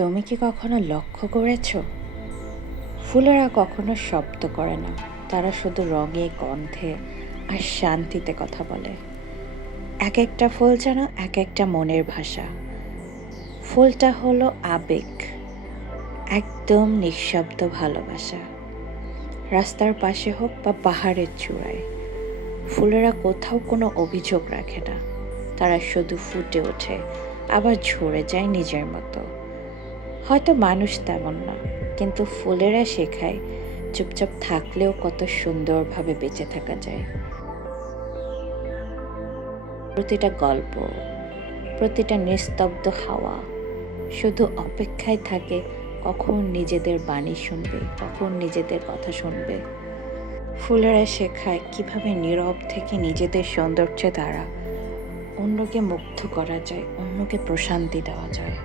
তুমি কি কখনো লক্ষ্য করেছো, ফুলেরা কখনো শব্দ করে না, তারা শুধু রঙে, গন্ধে আর শান্তিতে কথা বলে। এক একটা ফুল যেন এক একটা মনের ভাষা। ফুলটা হলো আবেগ, একদম নিঃশব্দ ভালোবাসা। রাস্তার পাশে হোক বা পাহাড়ের চূড়ায়, ফুলেরা কোথাও কোনো অভিযোগ রাখে না। তারা শুধু ফুটে ওঠে, আবার ঝরে যায় নিজের মতো। হয়তো মানুষ তেমন না, কিন্তু ফুলেরা শেখায় চুপচাপ থাকলেও কত সুন্দরভাবে বেঁচে থাকা যায়। প্রতিটা গল্প, প্রতিটা নিস্তব্ধ হাওয়া শুধু অপেক্ষায় থাকে কখন নিজেদের বাণী শুনবে, কখন নিজেদের কথা শুনবে। ফুলেরা শেখায় কিভাবে নীরব থেকে নিজেদের সৌন্দর্যে দ্বারা অন্যকে মুগ্ধ করা যায়, অন্যকে প্রশান্তি দেওয়া যায়।